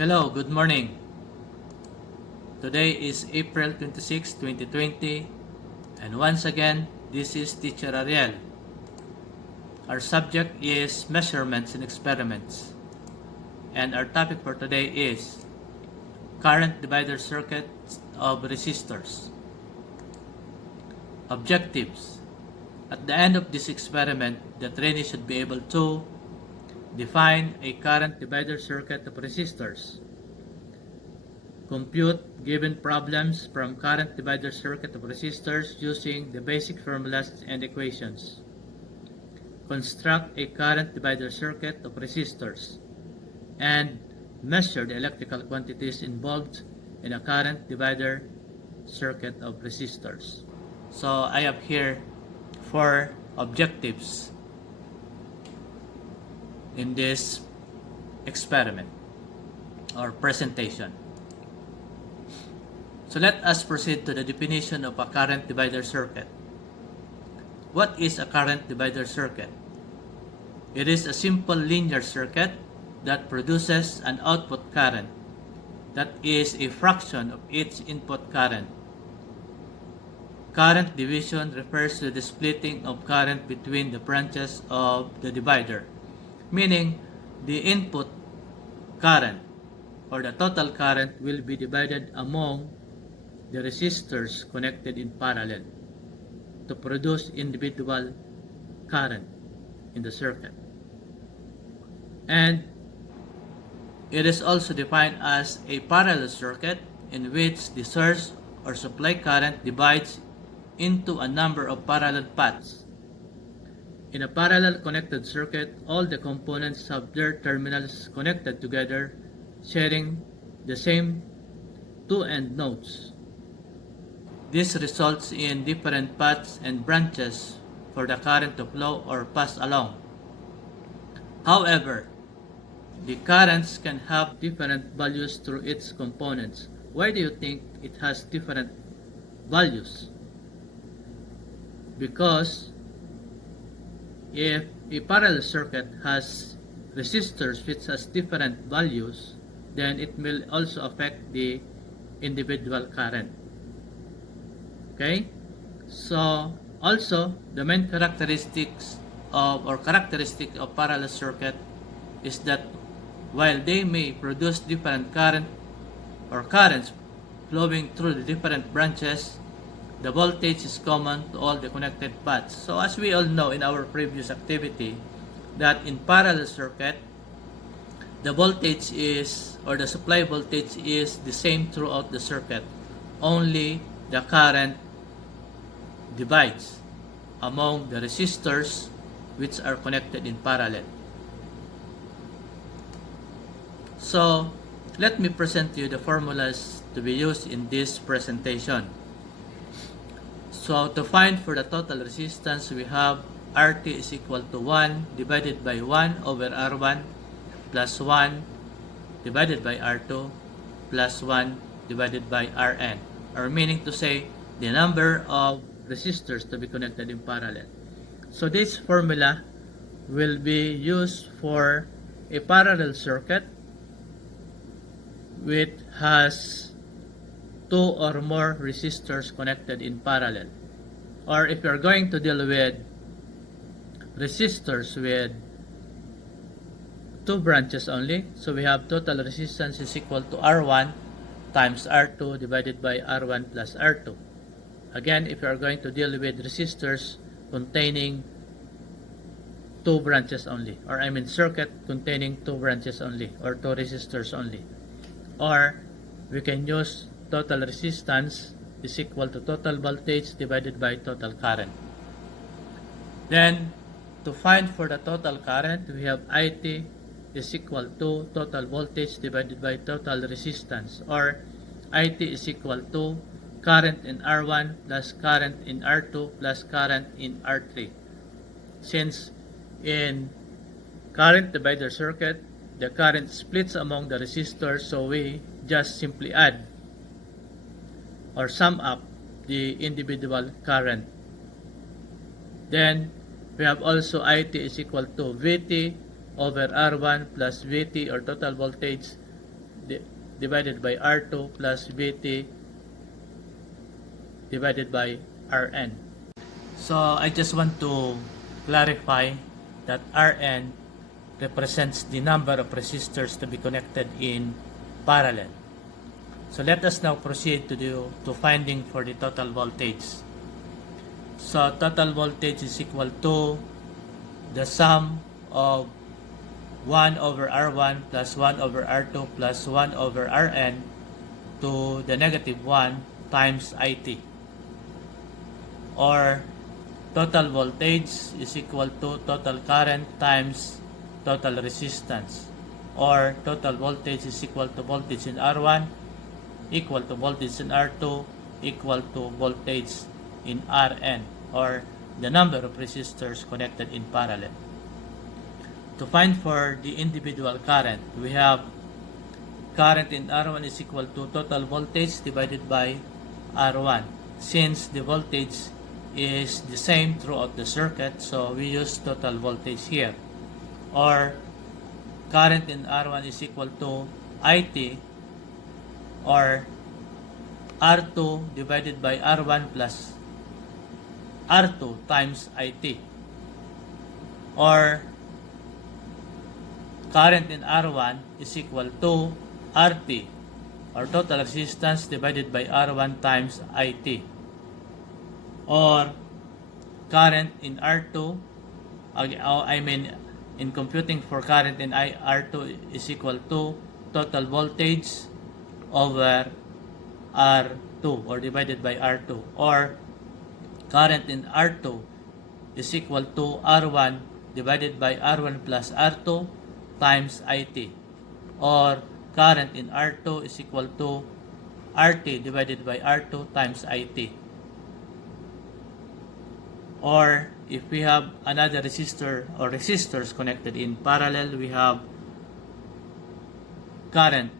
Hello, good morning. Today is April 26, 2020, and once again, this is Teacher Ariel. Our subject is measurements and experiments, and our topic for today is current divider circuits of resistors. Objectives. At the end of this experiment, the trainee should be able to define a current divider circuit of resistors. Compute given problems from current divider circuit of resistors using the basic formulas and equations. Construct a current divider circuit of resistors and measure the electrical quantities involved in a current divider circuit of resistors. So I have here 4 objectives in this experiment or presentation. So let us proceed to the definition of a current divider circuit. What is a current divider circuit? It is a simple linear circuit that produces an output current that is a fraction of its input current. Current division refers to the splitting of current between the branches of the divider, meaning the input current or the total current will be divided among the resistors connected in parallel to produce individual current in the circuit. And it is also defined as a parallel circuit in which the source or supply current divides into a number of parallel paths. In a parallel connected circuit, all the components have their terminals connected together, sharing the same two end nodes. This results in different paths and branches for the current to flow or pass along. However, the currents can have different values through its components. Why do you think it has different values? Because if a parallel circuit has resistors which has different values, then it will also affect the individual current. Okay? So, also, the main characteristic of parallel circuit is that while they may produce different current or currents flowing through the different branches, the voltage is common to all the connected paths. So as we all know in our previous activity, that in parallel circuit, the voltage is, or the supply voltage is the same throughout the circuit. Only the current divides among the resistors which are connected in parallel. So, let me present to you the formulas to be used in this presentation. So, to find for the total resistance, we have RT is equal to 1 divided by 1 over R1 plus 1 divided by R2 plus 1 divided by Rn, or meaning to say the number of resistors to be connected in parallel. So this formula will be used for a parallel circuit which has 2 or more resistors connected in parallel. Or if you're going to deal with resistors with 2 branches only, so we have total resistance is equal to R1 times R2 divided by R1 plus R2. Again, if you are going to deal with resistors containing 2 branches only, or I mean circuit containing 2 branches only, or 2 resistors only. Or we can use total resistance is equal to total voltage divided by total current. Then, to find for the total current, we have IT is equal to total voltage divided by total resistance, or IT is equal to current in R1 plus current in R2 plus current in R3. Since in current divider circuit, the current splits among the resistors, so we just simply add or sum up the individual current. Then we have also IT is equal to VT over R1 plus VT, or total voltage divided by R2 plus Vt divided by Rn. So I just want to clarify that Rn represents the number of resistors to be connected in parallel. So let us now proceed to finding for the total voltage. So total voltage is equal to the sum of 1 over R1 plus 1 over R2 plus 1 over Rn to the negative 1 times IT. Or total voltage is equal to total current times total resistance. Or total voltage is equal to voltage in R1 equal to voltage in R2 equal to voltage in Rn, or the number of resistors connected in parallel. To find for the individual current, we have current in R1 is equal to total voltage divided by R1. Since the voltage is the same throughout the circuit, so we use total voltage here. Or current in R1 is equal to IT, or R2 divided by R1 plus R2 times IT. Or current in R1 is equal to RT, or total resistance divided by R1 times IT. Or current in R2, in computing for current in R2 is equal to total voltage over R2, or divided by R2. Or current in R2 is equal to R1 divided by R1 plus R2 times IT. Or current in R2 is equal to RT divided by R2 times IT. Or if we have another resistor or resistors connected in parallel, we have current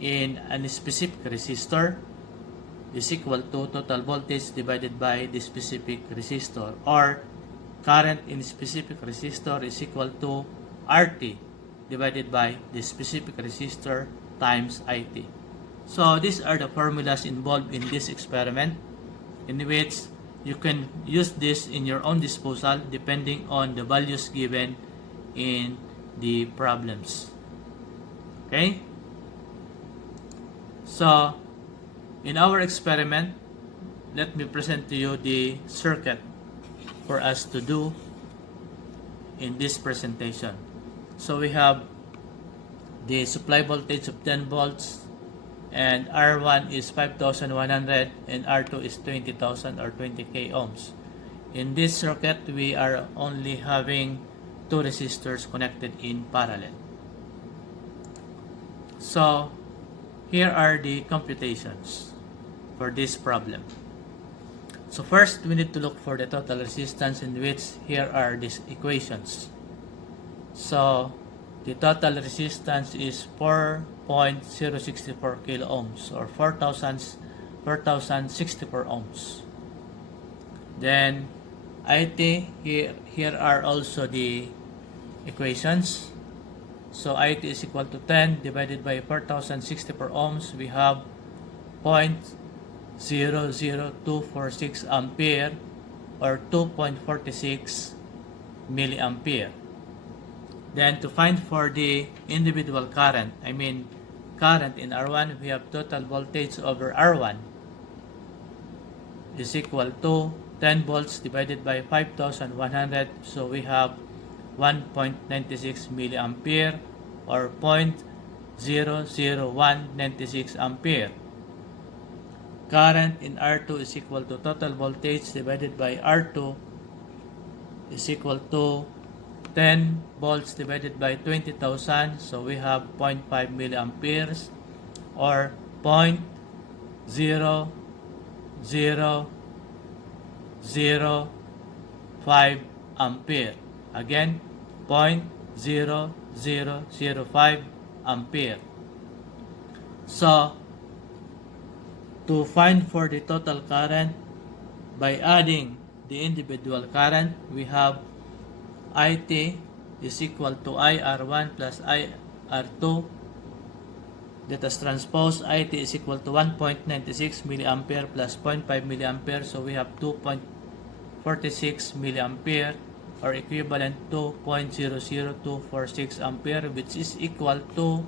in a specific resistor is equal to total voltage divided by the specific resistor. Or current in specific resistor is equal to RT divided by the specific resistor times IT. So these are the formulas involved in this experiment, in which you can use this in your own disposal depending on the values given in the problems. Okay? So in our experiment, let me present to you the circuit for us to do in this presentation. So we have the supply voltage of 10 volts, and R1 is 5,100 and R2 is 20,000 or 20k ohms. In this circuit, we are only having two resistors connected in parallel. So here are the computations for this problem. So first, we need to look for the total resistance, in which here are these equations. So the total resistance is 4.064 kilo ohms, or 4,064 ohms. Then IT, here are also the equations. So IT is equal to 10 divided by 4,064 ohms. We have 0.00246 ampere, or 2.46 milliampere. Then to find for the individual current, current in R1, we have total voltage over R1 is equal to 10 volts divided by 5,100. So we have 1.96 milliampere, or 0.00196 ampere. Current in R2 is equal to total voltage divided by R2 is equal to 10 volts divided by 20,000. So we have 0.5 milliamperes, or 0.0005 ampere. Again, 0.0005 ampere. So to find for the total current, by adding the individual current, we have IT is equal to IR1 plus IR2 let us transpose IT is equal to 1.96 milliampere plus 0.5 milliampere. So we have 2.46 milliampere, or equivalent to 0.00246 ampere, which is equal to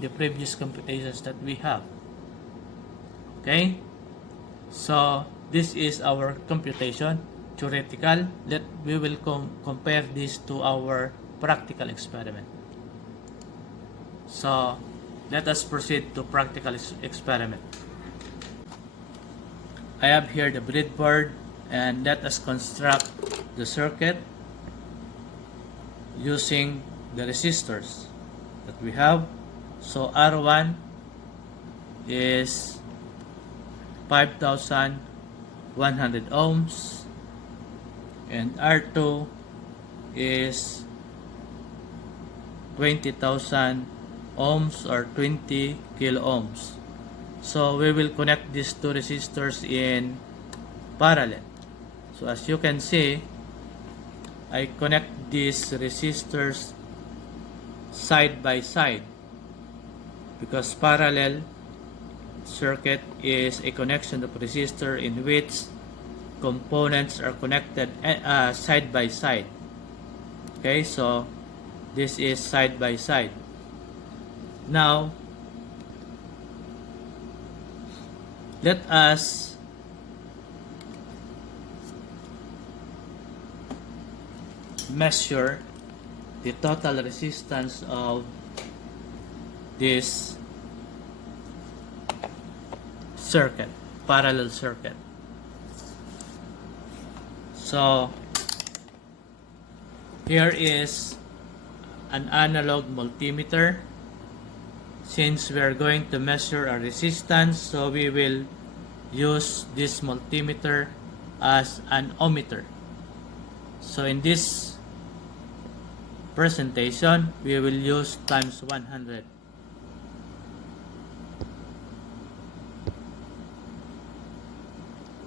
the previous computations that we have. Okay, so this is our computation, theoretical. We will compare this to our practical experiment. So let us proceed to practical experiment. I have here the breadboard, and let us construct the circuit using the resistors that we have. So R1 is 5,100 ohms, and R2 is 20,000 ohms, or 20 kilo ohms. So we will connect these two resistors in parallel. So as you can see, I connect these resistors side by side, because parallel circuit is a connection of resistor in which components are connected side by side. Okay, so this is side by side. Now let us measure the total resistance of this circuit, parallel circuit. So here is an analog multimeter. Since we are going to measure a resistance, so we will use this multimeter as an ohmmeter. So in this presentation, we will use times 100.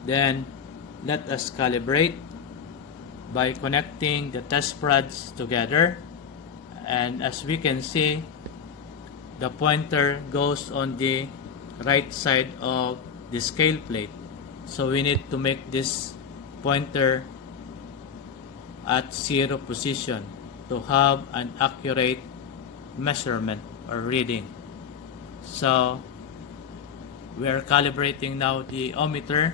Then let us calibrate by connecting the test rods together, and as we can see, the pointer goes on the right side of the scale plate. So we need to make this pointer at 0 position to have an accurate measurement or reading. So we are calibrating now the ohmmeter,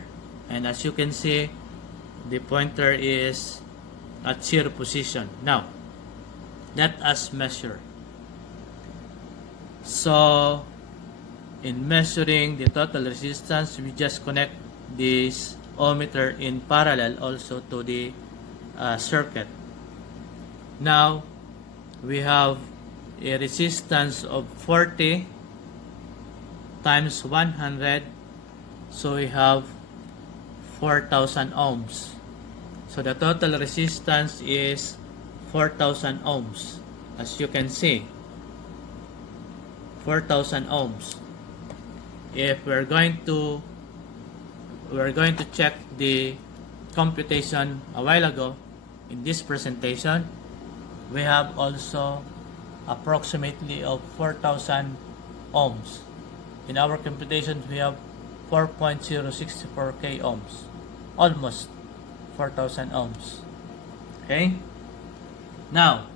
and as you can see, the pointer is at 0 position. Now let us measure. So in measuring the total resistance, we just connect this ohmmeter in parallel also to the circuit. Now we have a resistance of 40 times 100, so we have 4,000 ohms. So the total resistance is 4,000 ohms. As you can see, 4,000 ohms. If we're going to check the computation a while ago in this presentation, we have also approximately of 4,000 ohms. In our computations, we have 4.064k ohms, almost 4,000 ohms. Okay, now,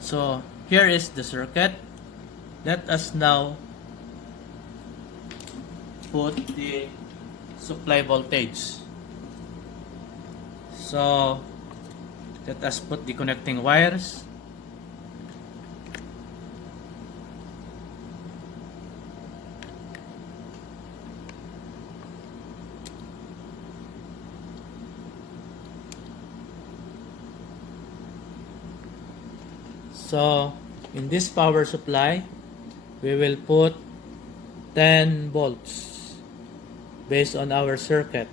so here is the circuit. Let us now put the supply voltage. So let us put the connecting wires. So in this power supply, we will put 10 volts based on our circuit.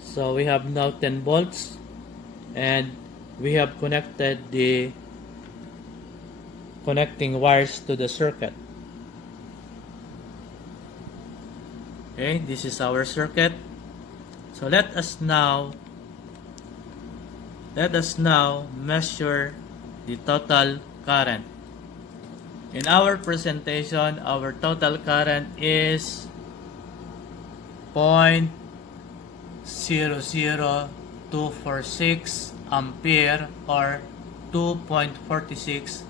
So we have now 10 volts, and we have connected the connecting wires to the circuit. Okay, this is our circuit. So let us now measure the total current. In our presentation, our total current is 0.00246 ampere or 2.46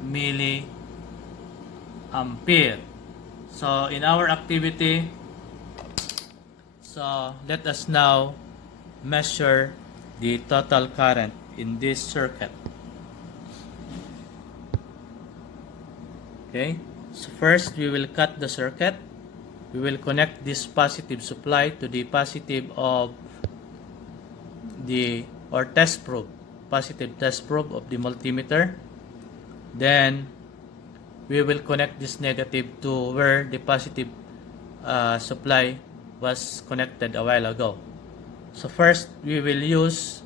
milliampere. So in our activity, let us now measure the total current in this circuit. Okay, so first we will cut the circuit. We will connect this positive supply to the positive of the test probe, positive test probe of the multimeter. Then we will connect this negative to where the positive supply was connected a while ago. So first we will use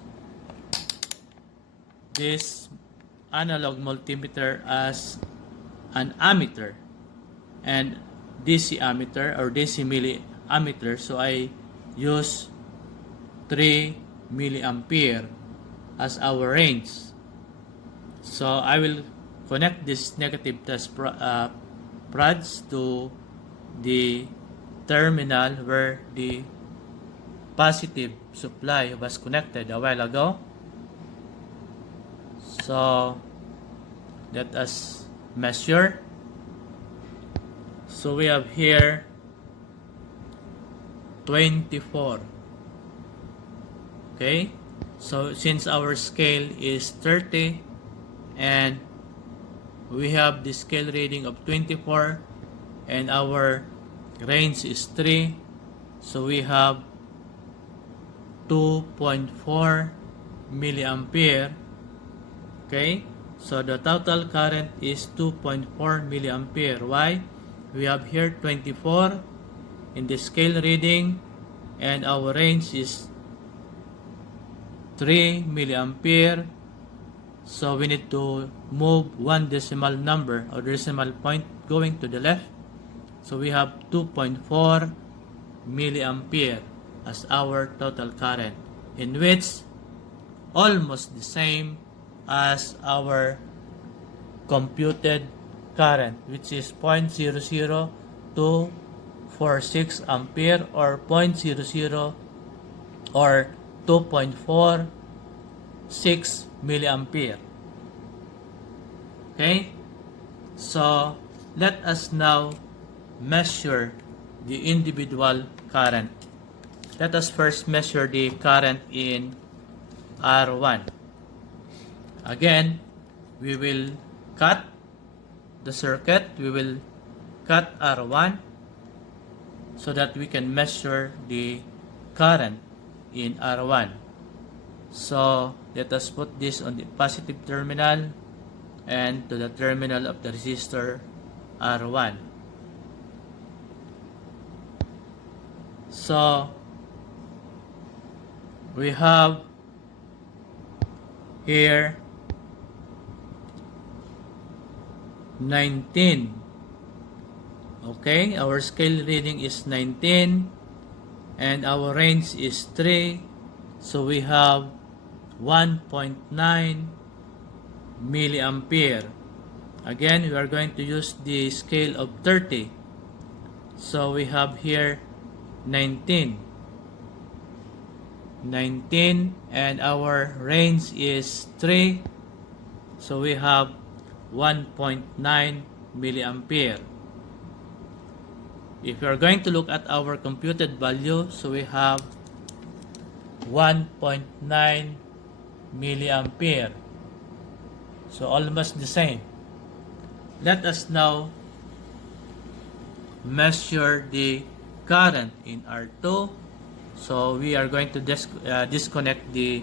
this analog multimeter as an ammeter and DC ammeter or DC milliammeter. So I use 3 milliampere as our range. So I will connect this negative test prods to the terminal where the positive supply was connected a while ago. So let us measure. So we have here 24. Okay, so since our scale is 30 and we have the scale reading of 24 and our range is 3, so we have 2.4 milliampere. Okay, so the total current is 2.4 milliampere. Why? We have here 24 in the scale reading and our range is 3 milliampere. So we need to move one decimal number or decimal point going to the left. So we have 2.4 milliampere as our total current, in which almost the same as our computed current, which is 0.00246 ampere or 0.00 or 2.46 milliampere. Okay, so let us now measure the individual current. Let us first measure the current in R1. Again, we will cut the circuit. We will cut R1 so that we can measure the current in R1. So let us put this on the positive terminal and to the terminal of the resistor R1. So we have here 19. Okay, our scale reading is 19 and our range is 3, so we have 1.9 milliampere. Again, we are going to use the scale of 30, so we have here 19 and our range is 3, so we have 1.9 milliampere. If you are going to look at our computed value, so we have 1.9 milliampere, so almost the same. Let us now measure the current in R2. So we are going to disconnect the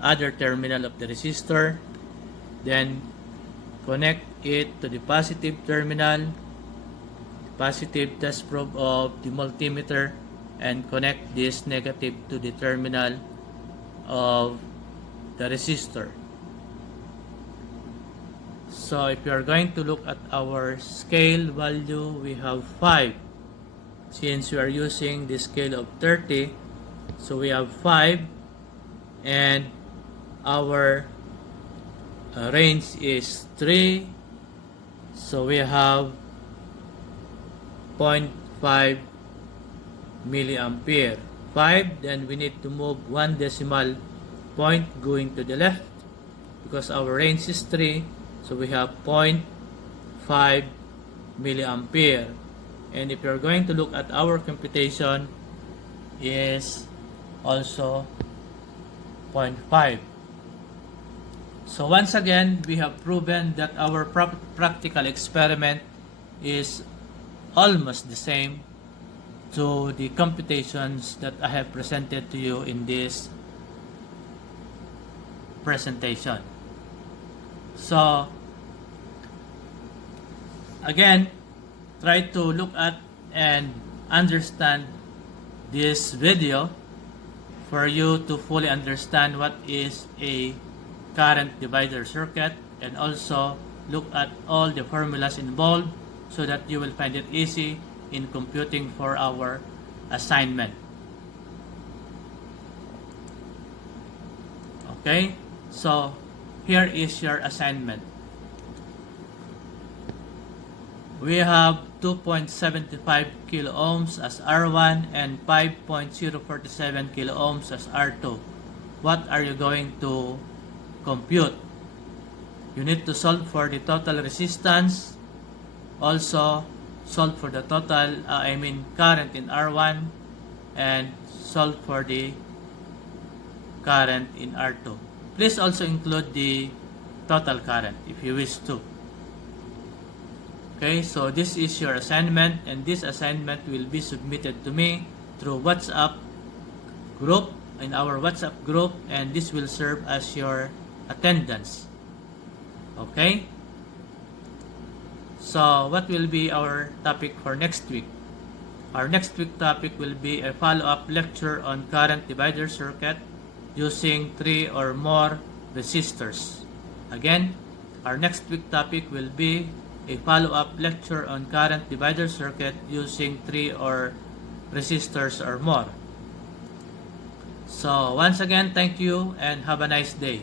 other terminal of the resistor, then connect it to the positive terminal, positive test probe of the multimeter, and connect this negative to the terminal of the resistor. So if you are going to look at our scale value, we have 5. Since we are using the scale of 30, so we have 5 and our range is 3, So we have 0.5 milliampere. 5, then we need to move 1 decimal point going to the left because our range is 3. So we have 0.5 milliampere. And if you're going to look at our computation, is also 0.5. So once again, we have proven that our practical experiment is almost the same to the computations that I have presented to you in this presentation. So again, try to look at and understand this video for you to fully understand what is a current divider circuit, and also look at all the formulas involved so that you will find it easy in computing for our assignment. Okay, so here is your assignment. We have 2.75 kilo ohms as R1 and 5.047 kilo ohms as R2. What are you going to compute? You need to solve for the total resistance, also solve for the total current in R1, and solve for the current in R2. Please also include the total current if you wish to. Okay, so this is your assignment, and this assignment will be submitted to me through WhatsApp group, in our WhatsApp group, and this will serve as your attendance. Okay, so what will be our topic for next week? Our next week topic will be a follow-up lecture on current divider circuit using 3 or more resistors. Again, our next week topic will be a follow-up lecture on current divider circuit using 3 or resistors or more. So once again, thank you and have a nice day.